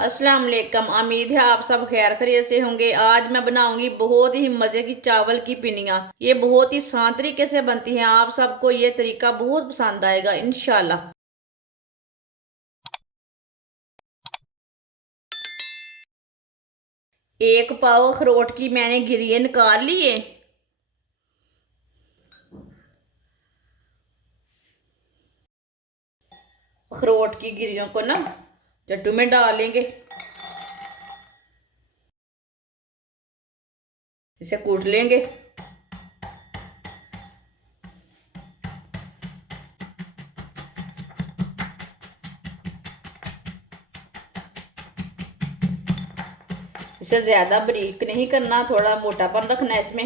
अस्सलाम वालेकुम। उम्मीद है आप सब खैर खैरियत से होंगे। आज मैं बनाऊंगी बहुत ही मज़े की चावल की पिनिया। ये बहुत ही आसान तरीके से बनती हैं। आप सबको ये तरीका बहुत पसंद आएगा इंशाल्लाह। एक पाव अखरोट की मैंने गिरिए निकाल लिए। अखरोट की गिरियों को ना चट्टू में डालेंगे, इसे कूट लेंगे। इसे ज्यादा बारीक नहीं करना, थोड़ा मोटापन रखना है इसमें।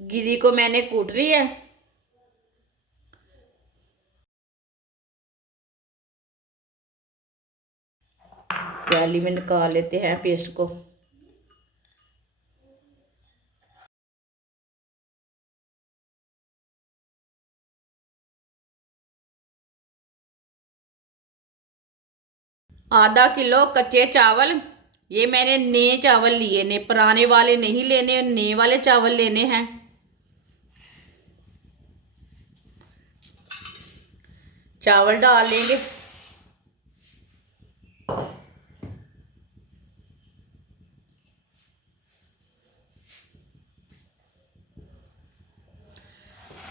गिरी को मैंने कूट लिया है। प्याली में निकाल लेते हैं पेस्ट को। आधा किलो कच्चे चावल, ये मैंने नए चावल लिए ने, पुराने वाले नहीं लेने, नए वाले चावल लेने हैं। चावल डाल लेंगे।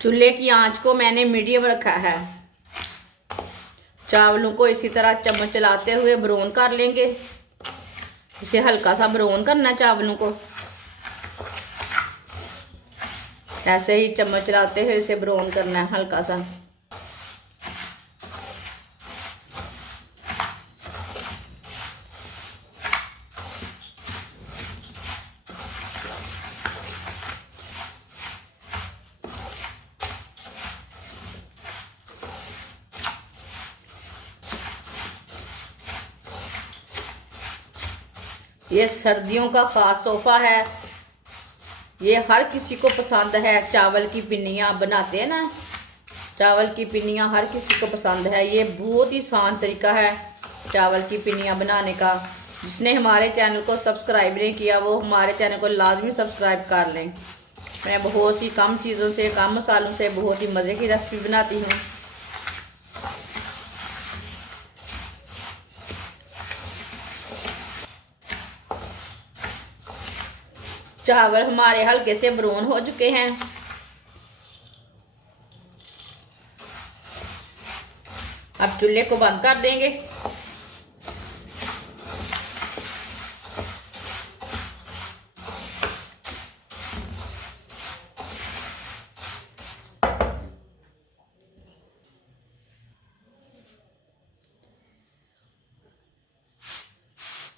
चूल्हे की आंच को मैंने मीडियम रखा है। चावलों को इसी तरह चम्मच चलाते हुए ब्राउन कर लेंगे। इसे हल्का सा ब्राउन करना चावलों को। ऐसे ही चम्मच चलाते हुए इसे ब्राउन करना है हल्का सा। ये सर्दियों का खास तोहफा है। ये हर किसी को पसंद है। चावल की पिनियाँ बनाते हैं ना, चावल की पिनियाँ हर किसी को पसंद है। ये बहुत ही आसान तरीका है चावल की पिनियाँ बनाने का। जिसने हमारे चैनल को सब्सक्राइब नहीं किया वो हमारे चैनल को लाजमी सब्सक्राइब कर लें। मैं बहुत सी कम चीज़ों से, कम मसालों से बहुत ही मज़े की रेसिपी बनाती हूँ। चावल हमारे हल्के से ब्राउन हो चुके हैं। अब चूल्हे को बंद कर देंगे।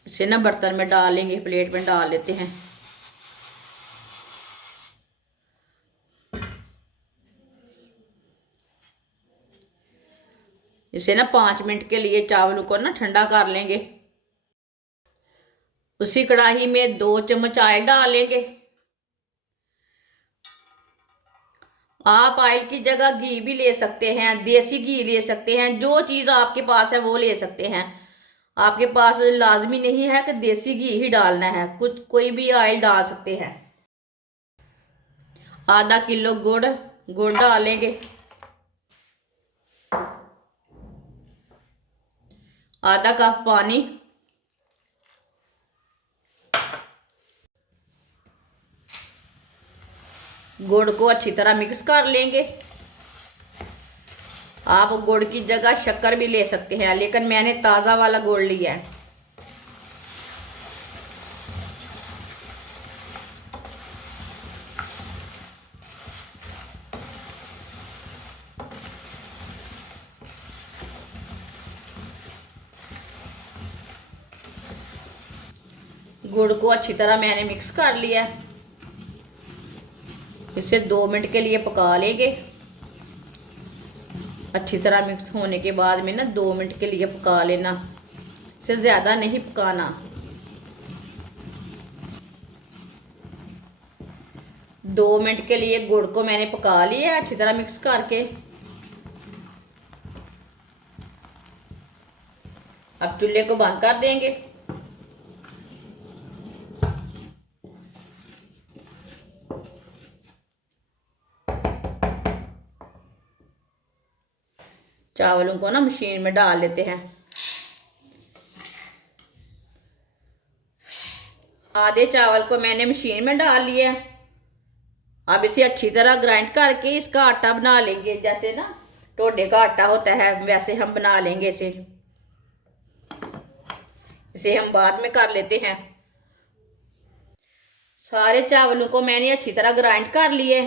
इसे ना बर्तन में डाल लेंगे, प्लेट में डाल लेते हैं। इसे ना 5 मिनट के लिए चावलों को ना ठंडा कर लेंगे। उसी कढ़ाई में 2 चम्मच ऑयल डाल लेंगे। आप ऑयल की जगह घी भी ले सकते हैं, देसी घी ले सकते हैं, जो चीज़ आपके पास है वो ले सकते हैं। आपके पास लाजमी नहीं है कि देसी घी ही डालना है, कुछ कोई भी ऑयल डाल सकते हैं। आधा किलो गुड़, गुड़ डालेंगे। आधा कप पानी। गुड़ को अच्छी तरह मिक्स कर लेंगे। आप गुड़ की जगह शक्कर भी ले सकते हैं, लेकिन मैंने ताज़ा वाला गुड़ लिया है। गुड़ को अच्छी तरह मैंने मिक्स कर लिया। इसे 2 मिनट के लिए पका लेंगे। अच्छी तरह मिक्स होने के बाद में ना 2 मिनट के लिए पका लेना। से ज़्यादा नहीं पकाना। 2 मिनट के लिए गुड़ को मैंने पका लिया अच्छी तरह मिक्स करके। अब चूल्हे को बंद कर देंगे। चावलों को ना मशीन में डाल लेते हैं। आधे चावल को मैंने मशीन में डाल लिया। अब इसे अच्छी तरह ग्राइंड करके इसका आटा बना लेंगे। जैसे ना टोडे का आटा होता है वैसे हम बना लेंगे इसे। इसे हम बाद में कर लेते हैं। सारे चावलों को मैंने अच्छी तरह ग्राइंड कर लिए।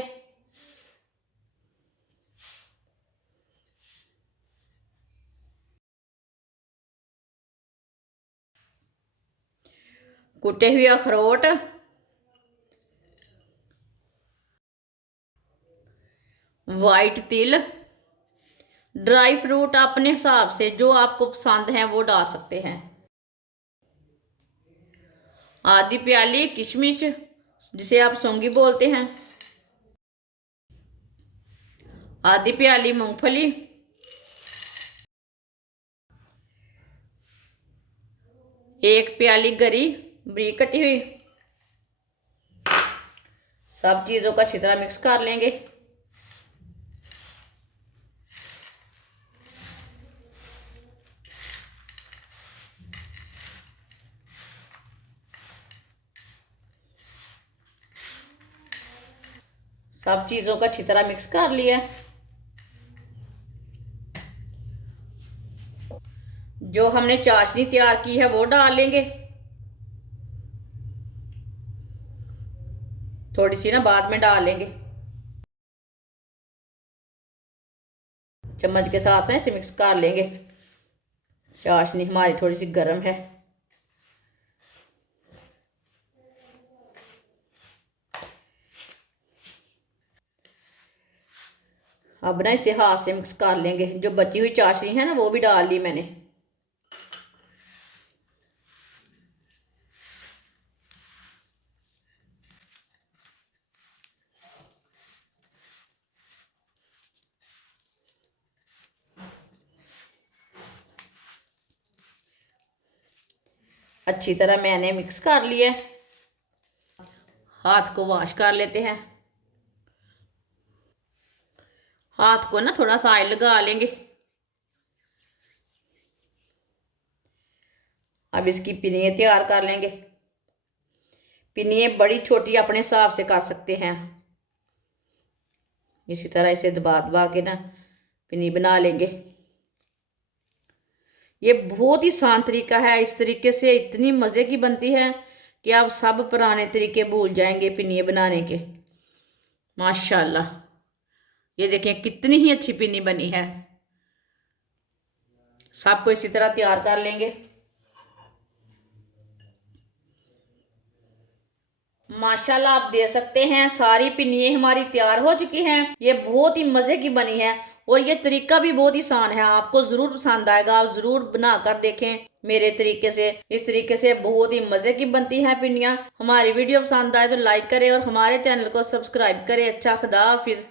कुटे हुए अखरोट, वाइट तिल, ड्राई फ्रूट अपने हिसाब से जो आपको पसंद है वो डाल सकते हैं। आधी प्याली किशमिश जिसे आप सौंगी बोलते हैं, आधी प्याली मूंगफली, एक प्याली गरी बारीक कटी हुई। सब चीज़ों को अच्छी तरह मिक्स कर लेंगे। सब चीज़ों को अच्छी तरह मिक्स कर लिया। जो हमने चाशनी तैयार की है वो डाल लेंगे। थोड़ी सी ना बाद में डाल लेंगे। चम्मच के साथ ना इसे मिक्स कर लेंगे। चाशनी हमारी थोड़ी सी गर्म है। अब ना इसे हाथ से मिक्स कर लेंगे। जो बची हुई चाशनी है ना वो भी डाल ली मैंने। अच्छी तरह मैंने मिक्स कर लिया। हाथ को वॉश कर लेते हैं। हाथ को ना थोड़ा सा ऑयल लगा लेंगे। अब इसकी पिनियाँ तैयार कर लेंगे। पिनियाँ बड़ी छोटी अपने हिसाब से कर सकते हैं। इसी तरह इसे दबा दबा के ना पिनी बना लेंगे। ये बहुत ही आसान तरीका है। इस तरीके से इतनी मज़े की बनती है कि आप सब पुराने तरीके भूल जाएंगे पिनिये बनाने के। माशाल्लाह, ये देखें कितनी ही अच्छी पिनी बनी है। सबको इसी तरह तैयार कर लेंगे। माशाल्लाह आप देख सकते हैं सारी पिनिये हमारी तैयार हो चुकी हैं। ये बहुत ही मज़े की बनी है और ये तरीका भी बहुत ही आसान है। आपको ज़रूर पसंद आएगा। आप ज़रूर बना कर देखें मेरे तरीके से। इस तरीके से बहुत ही मज़े की बनती हैं पिनियाँ। हमारी वीडियो पसंद आए तो लाइक करें और हमारे चैनल को सब्सक्राइब करें। अच्छा, खुदा हाफिज़।